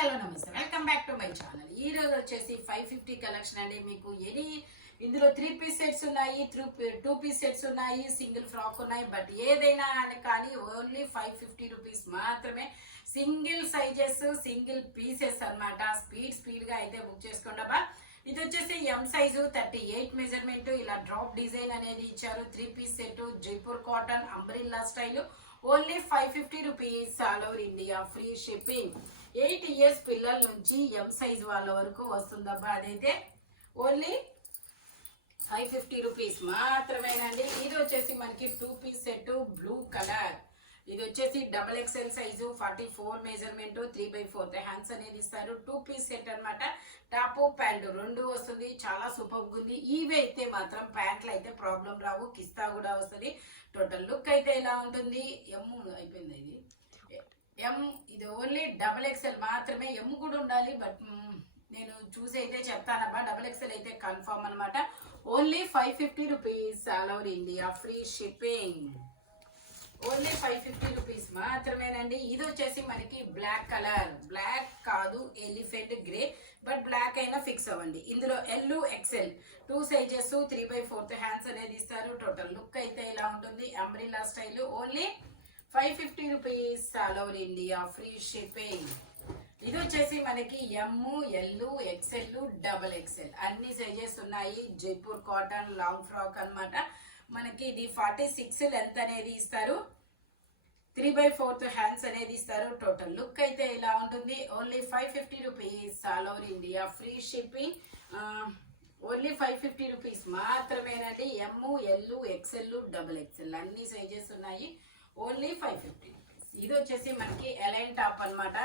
Hello నమస్తే, welcome back to my channel. ఈ రోజు వచ్చేసి 550 కలెక్షన్ అండి. మీకు ఇందులో 3 పీస్ సెట్స్ ఉన్నాయి, 2 పీస్ సెట్స్ ఉన్నాయి, సింగిల్ ఫ్రాక్ ఉన్నాయి. బట్ ఏదైనా కానీ ఓన్లీ 550 రూపీస్ మాత్రమే. సింగిల్ సైజెస్, సింగిల్ పీసెస్ అన్నమాట. స్పీడ్ గా అయితే బుక్ చేసుకోండి. ఇది వచ్చేసి ఎం సైజు 38 మెజర్మెంట్. ఇలా డ్రాప్ డిజైన్ అనేది ఇచ్చారు. 3 piece set, Jaipur cotton umbrella style. Only 550 rupees. All over India free shipping. 8 years పిల్లల నుంచి ఎం సైజ్ వాళ్ళ వరకు వస్తుందబ్బా. అదైతే ఓన్లీ 550 రూపీస్ మాత్రమేనండి. ఇది వచ్చేసి మనకి 2 పీస్ సెట్ బ్లూ కలర్. ఇది వచ్చేసి XXL సైజు 44 మెజర్మెంట్, 3/4 హ్యాండ్స్ అనేది ఇస్తారు. 2 పీస్ సెట్ అనమాట. టాప్ ప్యాంట్ రెండు వస్తుంది. చాలా సూపర్ ఉంది. ఇవి అయితే మాత్రం ప్యాంట్లు అయితే ప్రాబ్లం రావు, కిస్తా కూడా వస్తుంది. టోటల్ లుక్ అయితే ఇలా ఉంటుంది. అయిపోయింది ఇది ఇది ఓన్లీ XXL మాత్రమే. ఎమ్ కూడా ఉండాలి, బట్ నేను చూసి అయితే చెప్తానబ్బా. XXL అయితే కన్ఫర్మ్ అనమాట. Only 550 rupees. All over India free shipping. Only 550 rupees మాత్రమేనండి. ఇది వచ్చేసి మనకి బ్లాక్ కలర్, బ్లాక్ కాదు ఎలిఫెంట్ గ్రే, బట్ బ్లాక్ అయినా ఫిక్స్ అవ్వండి. ఇందులో ఎల్ ఎక్సెల్ 2 సైజెస్, 3/4 హ్యాండ్స్ అనేది ఇస్తారు. టోటల్ లుక్ అయితే ఇలా ఉంటుంది. Umbrella style. Only 550 rupees. All over India free shipping. ఇది వచ్చేసి మనకి ఎమ్, ఎల్, XL, XXL అన్ని సైజెస్ ఉన్నాయి. జైపూర్ కాటన్ లాంగ్ ఫ్రాక్ అన్నమాట. మనకి ఇది 46 లెంత్ అనేది ఇస్తారు. 3/4 హ్యాండ్స్ అనేది ఇస్తారు. టోటల్ లుక్ అయితే ఇలా ఉంటుంది. Only 550 rupees. All over India free shipping. Only 550 rupees మాత్రమేనండి. ఎమ్, ఎల్, XL, XXL అన్ని సైజెస్ ఉన్నాయి. Only 550 rupees. ఇది వచ్చేసి మనకి ఎలైన్ టాప్ అనమాట.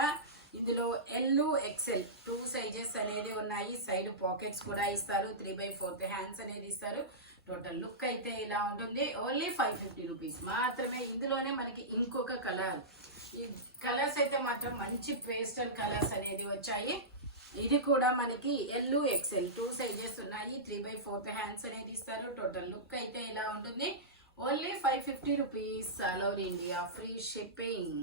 ఇందులో ఎల్, XL 2 సైజెస్ అనేది ఉన్నాయి. సైడ్ పాకెట్స్ కూడా ఇస్తారు. 3/4 హ్యాండ్స్ అనేది ఇస్తారు. టోటల్ లుక్ అయితే ఇలా ఉంటుంది. ఓన్లీ 550 రూపీస్ మాత్రమే. ఇందులోనే మనకి ఇంకొక కలర్, ఈ కలర్స్ అయితే మాత్రం మంచి పేస్టల్ కలర్స్ అనేది వచ్చాయి. ఇది కూడా మనకి ఎల్, XL 2 సైజెస్ ఉన్నాయి. 3/4 హ్యాండ్స్ అనేది ఇస్తారు. టోటల్ లుక్ అయితే ఇలా ఉంటుంది. Only 550 rupees. All over India free shipping.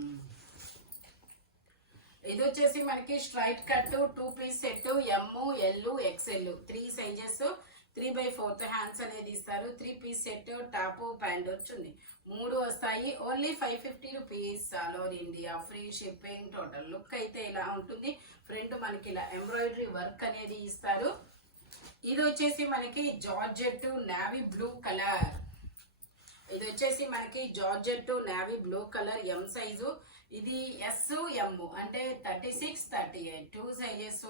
ఇది వచ్చేసి మనకి straight cut 2 piece set M, L, XL 3 sizes, 3/4 hands అనేది ఇస్తారు. 3 పీస్ సెట్ టాప్ ప్యాంట్ వచ్చింది. 3 వస్తాయి. Only 550 rupees. All over India free shipping. Total look అయితే ఇలా ఉంటుంది. ఫ్రంట్ మనకి ఇలా ఎంబ్రాయిడరీ వర్క్ అనేది ఇస్తారు. ఇది వచ్చేసి మనకి జార్జెట్ నేవీ బ్లూ కలర్. ఇది వచ్చేసి మనకి georgette navy blue colour M size. ఇది ఎస్, ఎమ్ అంటే 36, 38 2 సైజెస్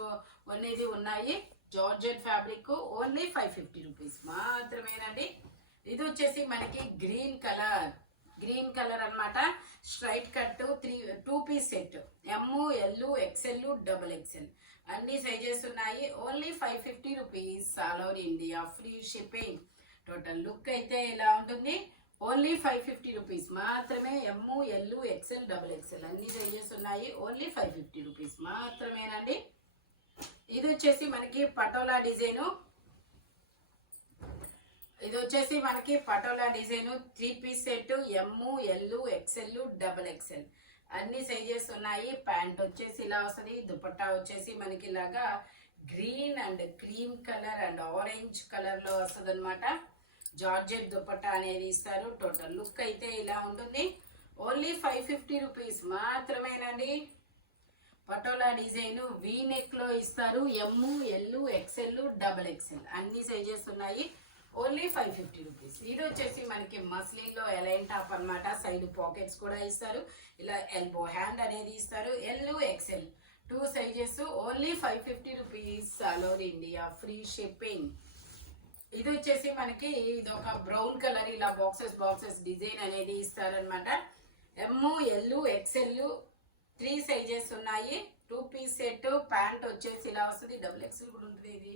అనేది ఉన్నాయి. Georgette fabric. ఓన్లీ 550 రూపీస్ మాత్రమేనండి. ఇది వచ్చేసి మనకి గ్రీన్ కలర్ అన్నమాట. Straight cut 2 piece set M, L, XL, XXL అన్ని సైజెస్ ఉన్నాయి. Only 550 rupees. All over India free shipping. Total look అయితే ఇలా ఉంటుంది. ఓన్లీ 550 రూపీస్ మాత్రమే. ఎమ్, ఎల్, XL, XXL అన్ని సైజెస్ ఉన్నాయి. ఓన్లీ 550 రూపీస్ మాత్రమేనండి. ఇది వచ్చేసి మనకి పటోలా డిజైన్. ఇది వచ్చేసి మనకి patola design 3 piece set M, L, XL, XXL అన్ని సైజెస్ ఉన్నాయి. ప్యాంట్ వచ్చేసి ఇలా వస్తుంది. దుపట్టా వచ్చేసి మనకి ఇలాగా green and cream colour and orange colour లో వస్తుంది అనమాట. జార్జెట్ దుపట్టా అనేది ఇస్తారు. టోటల్ లుక్ అయితే ఇలా ఉంటుంది. ఓన్లీ 550 రూపీస్ మాత్రమేనండి. పటోలా డిజైన్ వీ నెక్ లో ఇస్తారు. ఎమ్, ఎల్, XL, XXL అన్ని సైజెస్ ఉన్నాయి. Only 550 rupees. ఇది వచ్చేసి మనకి మస్లిన్ లో ఎలైన్ టాప్ అనమాట. సైడ్ పాకెట్స్ కూడా ఇస్తారు. ఇలా ఎల్బో హ్యాండ్ అనేది ఇస్తారు. L, XL 2 sizes. Only 550 rupees. All over India free shipping. ఇది వచ్చేసి మనకి ఇది ఒక బ్రౌన్ కలర్ ఇలా బాక్సెస్ డిజైన్ అనేది ఇస్తారనమాట. ఎమ్, ఎల్, XL 3 సైజెస్ ఉన్నాయి. 2 పీస్ సెట్ ప్యాంట్ వచ్చేసి ఇలా వస్తుంది. XXL కూడా ఉంటుంది. ఇది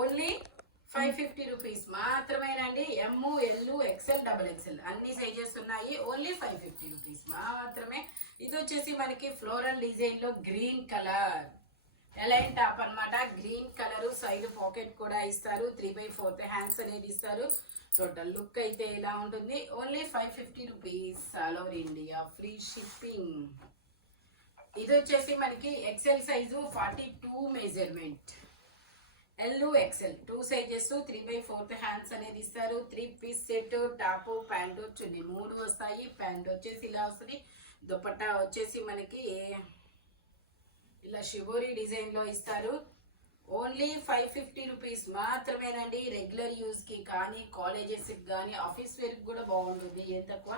ఓన్లీ 550 రూపీస్ మాత్రమేనండి. ఎమ్, ఎల్, XL, XXL అన్ని సైజెస్ ఉన్నాయి. ఓన్లీ 550 రూపీస్ మాత్రమే. ఇది వచ్చేసి మనకి ఫ్లోరల్ డిజైన్ లో గ్రీన్ కలర్ ఎలైన్ టాప్ అనమాట. గ్రీన్ కలర్ సైడ్ పాకెట్ కూడా ఇస్తారు. 3/4 హ్యాండ్స్ అనేది ఇస్తారు. టోటల్ లుక్ అయితే ఇలా ఉంటుంది. Only 550 rupees. All over India free shipping. ఇది వచ్చేసి మనకి XL size 42 measurement. L XL 2 sizes 3/4 hands అనేది ఇస్తారు. 3 piece set, top pant chunni 3 వస్తాయి. ప్యాంట్ వచ్చేసి ఇలా వస్తుంది. దుపట్టా వచ్చేసి మనకి ఇలా షిబోరి డిజైన్ లో ఇస్తారు. ఓన్లీ 550 రూపీస్ మాత్రమేనండి. రెగ్యులర్ యూజ్ కి కానీ కాలేజెస్ కి కానీ ఆఫీస్ వేర్ కి కూడా బాగుంటుంది. ఏం తక్కువ,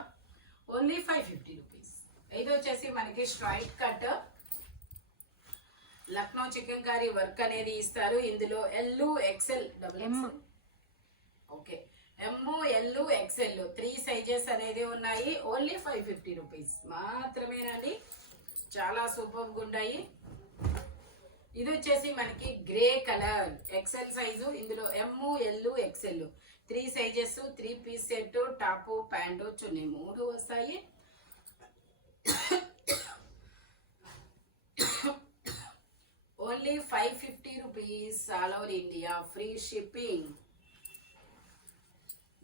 ఓన్లీ 550 రూపీస్. ఇది వచ్చేసి మనకి straight cut Lucknow chikankari work అనేది ఇస్తారు. ఇందులో L XL okay L XL 3 sizes అనేది ఉన్నాయి. ఓన్లీ 550 రూపీస్ మాత్రమేనండి. చాలా సూపర్గా ఉంటాయి. ఇది వచ్చేసి మనకి గ్రే కలర్ ఎక్సెల్ సైజు. ఇందులో L XL 3 sizes 3 piece set, top pant chunni 3 వస్తాయి. Only 550 rupees all over India, free shipping.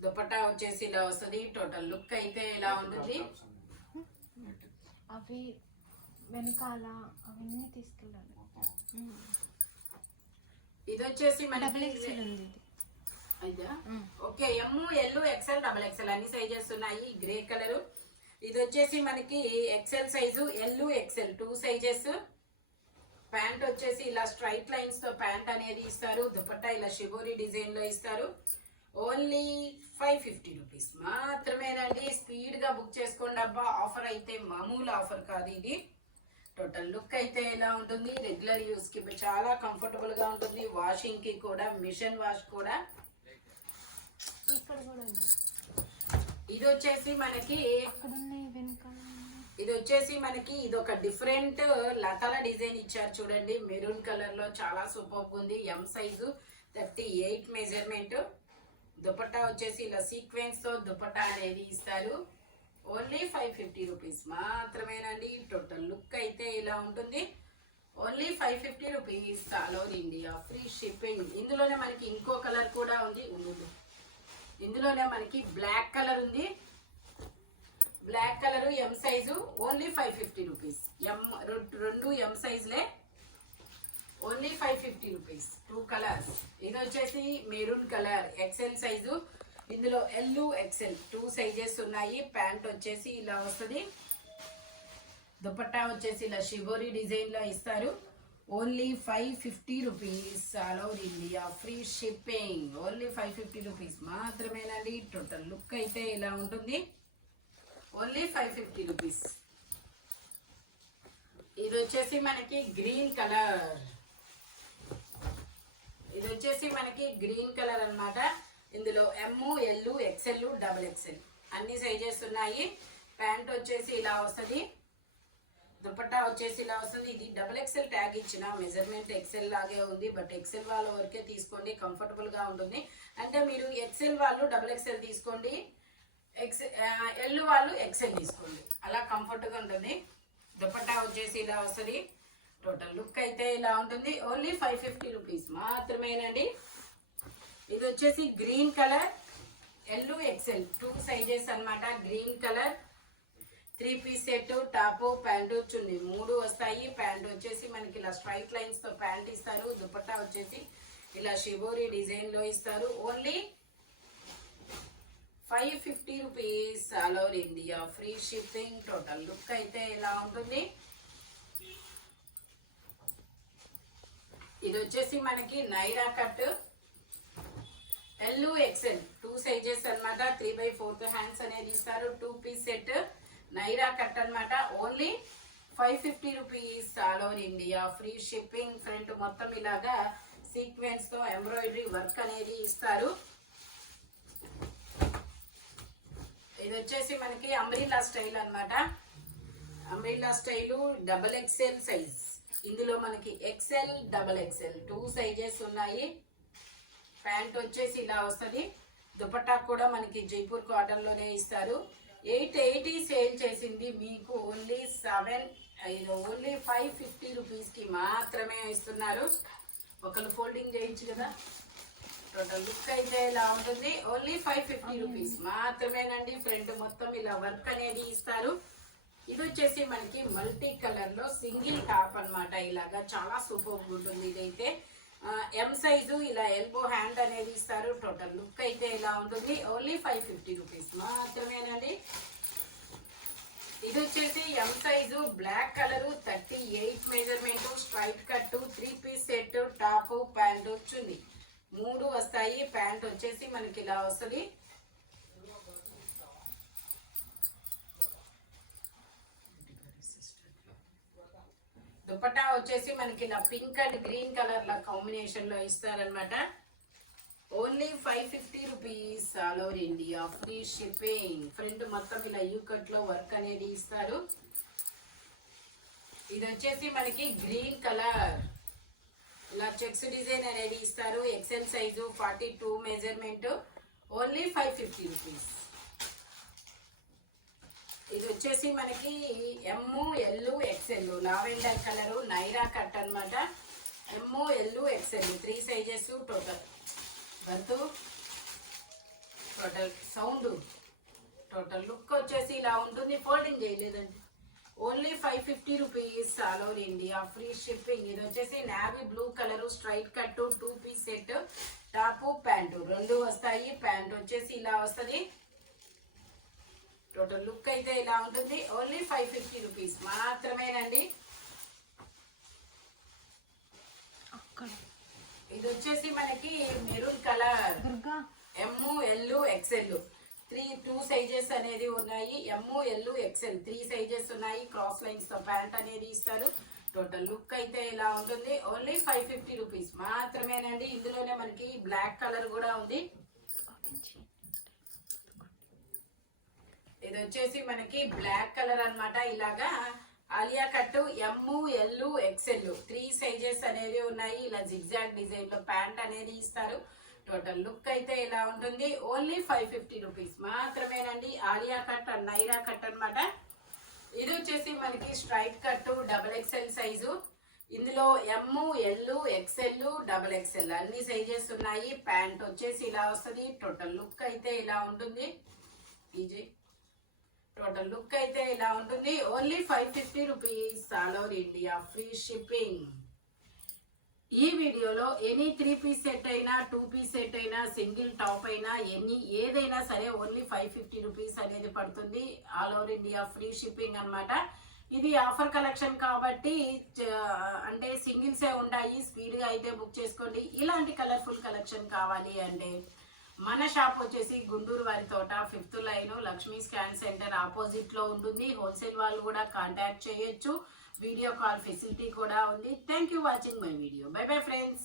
Dupatta వచ్చేసి ఇలా వస్తుంది. టోటల్ లుక్ అయితే ఇలా ఉంటుంది. అవి వెనకాల అవన్నీ తీసుకెళ్ళాలి. ఇది వచ్చేసి మనకి ఓకే ఎల్ ఎక్సెల్ XXL అన్ని సైజెస్ ఉన్నాయి. Grey colour. ఇది వచ్చేసి మనకి XL size L XL 2 sizes. Pant వచ్చేసి ఇలా స్ట్రైట్ లైన్స్ తో ప్యాంట్ అనేది ఇస్తారు. దుపట్టా ఇలా షిబోరి డిజైన్ లో ఇస్తారు. ఓన్లీ 550 రూపీస్ మాత్రమేనండి. స్పీడ్ గా బుక్ చేసుకోండి అబ్బా. ఆఫర్ అయితే మామూలు ఆఫర్ కాదు ఇది. టోటల్ లుక్ అయితే ఇలా ఉంటుంది. రెగ్యులర్ యూస్ కి చాలా కంఫర్టబుల్ గా ఉంటుంది. వాషింగ్ కి కూడా, మిషన్ వాష్ కూడా. ఇది వచ్చేసి మనకి ఇది ఒక డిఫరెంట్ లతాల డిజైన్ ఇచ్చారు చూడండి. మెరూన్ కలర్ లో చాలా సూపర్ ఉంది. ఎం సైజు 38 మెజర్మెంట్. దుపట్టా వచ్చేసి ఇలా సీక్వెన్స్ తో దుపట్టా అనేది ఇస్తారు. ఓన్లీ 550 రూపీస్ మాత్రమేనండి. టోటల్ లుక్ అయితే ఇలా ఉంటుంది. Only 550 rupees all over India, free shipping. ఇందులోనే మనకి ఇంకో కలర్ కూడా ఉంది. ఇందులోనే మనకి బ్లాక్ కలర్ ఉంది. Black colour M size. Only 550 rupees. రెండు ఎం సైజులే. Only 550 rupees. 2 కలర్స్. ఇది వచ్చేసి మెరూన్ కలర్ ఎక్సెల్ సైజు. ఇందులో ఎల్ ఎక్సెల్ 2 సైజెస్ ఉన్నాయి. ప్యాంట్ వచ్చేసి ఇలా వస్తుంది. దుపట్టా వచ్చేసి ఇలా షిబోరి డిజైన్ లో ఇస్తారు. Only 550 rupees all over India, free shipping. Only 550 rupees మాత్రమేనండి. టోటల్ లుక్ అయితే ఇలా ఉంటుంది. Only 550 rupees. ఇది వచ్చేసి మనకి గ్రీన్ కలర్. ఇది వచ్చేసి మనకి గ్రీన్ కలర్ అన్నమాట. ఇందులో ఎల్ ఎక్సెల్ XXL అన్ని సైజెస్ ఉన్నాయి. ప్యాంట్ వచ్చేసి ఇలా వస్తుంది. దుపట్టా వచ్చేసి ఇలా వస్తుంది. ఇది XXL ట్యాగ్ ఇచ్చిన మెజర్మెంట్ ఎక్సెల్ లాగే ఉంది. బట్ ఎక్సెల్ వాళ్ళ వరకే తీసుకోండి, కంఫర్టబుల్ గా ఉంటుంది. అంటే మీరు ఎక్సెల్ వాళ్ళు XXL తీసుకోండి, ఎల్ వాళ్ళు ఎక్సెల్ తీసుకోండి. అలా కంఫర్ట్ గా ఉంటుంది. దుపట్టా వచ్చేసి ఇలా వస్తుంది. టోటల్ లుక్ అయితే ఇలా ఉంటుంది. ఓన్లీ 550 రూపీస్ మాత్రమేనండి. ఇది వచ్చేసి green colour L XL 2 sizes అన్నమాట. Green colour 3 piece set, top pant chunni 3 వస్తాయి. ప్యాంట్ వచ్చేసి మనకి ఇలా స్ట్రైట్ లైన్స్ తో ప్యాంట్ ఇస్తారు. దుపట్టా వచ్చేసి ఇలా షిబోరి డిజైన్ లో ఇస్తారు. Only 550 rupees all over India, free shipping. Total look అయితే ఇలా ఉంటుంది. ఇది వచ్చేసి మనకి Naira cut L XL 2 sizes అన్నమాట. 3/4 హ్యాండ్స్ అనేది ఇస్తారు. 2 పీస్ సెట్ నైరా కట్ అన్నమాట. Only 550 rupees all over India, free shipping. Front మొత్తం ఇలాగా సీక్వెన్స్ తో ఎంబ్రాయిడరీ వర్క్ అనేది ఇస్తారు. ఇది వచ్చేసి మనకి అంబ్రిల్లా స్టైల్ అన్నమాట. Umbrella style XXL size. ఇందులో మనకి XL XXL 2 సైజెస్ ఉన్నాయి. ప్యాంట్ వచ్చేసి ఇలా వస్తుంది. దుపట్టా కూడా మనకి జైపూర్ కాటన్ లోనే ఇస్తారు. 880 సేల్ చేసింది మీకు ఓన్లీ 550 రూపీస్ కి మాత్రమే ఇస్తున్నారు. ఒకళ్ళు ఫోల్డింగ్ చేయొచ్చు కదా. టోటల్ లుక్ అయితే ఇలా ఉంటుంది. ఓన్లీ 550 రూపీస్ మాత్రమేనండి. ఫ్రంట్ మొత్తం ఇలా వర్క్ అనేది ఇస్తారు. ఇది వచ్చేసి మనకి మల్టీ కలర్ లో సింగిల్ టాప్ అన్నమాట. ఇలాగా చాలా సూపర్ ఉంటుంది. ఇదైతే ఎం సైజు ఇలా ఎల్బో హ్యాండ్ అనేది ఇస్తారు. టోటల్ లుక్ అయితే ఇలా ఉంటుంది. ఓన్లీ 550 రూపీస్ మాత్రమేనండి. ఇది వచ్చేసి M size black colour 38 measurement straight cut 3 piece set top pant వచ్చింది. 3 వస్తాయి. ప్యాంట్ వచ్చేసి మనకి ఇలా వస్తుంది. దుపట్టా వచ్చేసి మనకి ఇలా pink and green colour law combination లో ఇస్తారనమాట. Only 550 rupees all over India free shipping. Front మొత్తం ఇలా యూ కట్ లో వర్క్ అనేది ఇస్తారు. ఇది వచ్చేసి మనకి గ్రీన్ కలర్ ఇలా చెక్స్ డిజైన్ అనేది ఇస్తారు. XL size 42 measurement only 550 rupees. ఇది వచ్చేసి మనకి M L XL lavender colour Naira cut అనమాట. M L XL 3 sizes total. Worth total sound total look వచ్చేసి ఇలా ఉంటుంది. ఫోల్డింగ్ చేయలేదండి. Only 550 rupees all over India free shipping. ఇది వచ్చేసి navy blue colour straight cut 2 piece set top pant 2 వస్తాయి. Pant వచ్చేసి ఇలా వస్తుంది. టోటల్ లుక్ అయితే ఇలా ఉంటుంది. ఓన్లీ 550 రూపీస్ మాత్రమేనండి. ఇది వచ్చేసి మనకి maroon colour M L XL 2 sizes అనేది ఉన్నాయి. ఎమ్ ఎల్ ఎక్సెల్ 3 సైజెస్ ఉన్నాయి. క్రాస్ లైన్స్ తో ప్యాంట్ అనేది ఇస్తారు. టోటల్ లుక్ అయితే ఇలా ఉంటుంది. ఓన్లీ 550 రూపీస్ మాత్రమేనండి. ఇందులోనే మనకి బ్లాక్ కలర్ కూడా ఉంది. ఇది వచ్చేసి మనకి బ్లాక్ కలర్ అన్నమాట. ఇలాగా Alia cut M L XL 3 sizes అనేది ఉన్నాయి. ఇలా జిగ్జాగ్ డిజైన్ లో ప్యాంట్ అనేది ఇస్తారు. టోటల్ లుక్ అయితే ఇలా ఉంటుంది. ఓన్లీ 550 రూపీస్ మాత్రమేనండి. Alia cut and Naira cut అన్నమాట. ఇది వచ్చేసి మనకి straight cut double XL size. ఇందులో M L XL double XL అన్ని సైజెస్ ఉన్నాయి. ప్యాంట్ వచ్చేసి ఇలా వస్తుంది. టోటల్ లుక్ అయితే ఇలా ఉంటుంది. టోటల్ లుక్ అయితే ఇలా ఉంటుంది. Only 550 rupees all over India free shipping. ఈ వీడియోలో ఎనీ 3 పీస్ సెట్ అయినా 2 పీస్ సెట్ అయినా సింగిల్ టాప్ అయినా ఏదైనా సరే ఓన్లీ 550 రూపీస్ అనేది పడుతుంది. All over India free shipping అన్నమాట. ఇది ఆఫర్ కలెక్షన్ కాబట్టి అంటే సింగిల్సే ఉంటాయి. స్పీడ్గా అయితే బుక్ చేసుకోండి. ఇలాంటి కలర్ఫుల్ కలెక్షన్ కావాలి అంటే మన షాప్ వచ్చేసి గుంటూరు వారి తోట 5th line Lakshmi scan centre opposite లో ఉంటుంది. హోల్సేల్ వాళ్ళు కూడా కాంటాక్ట్ చేయొచ్చు. వీడియో కాల్ ఫెసిలిటీ కూడా ఉంది. Thank you watching my video. By bye friends.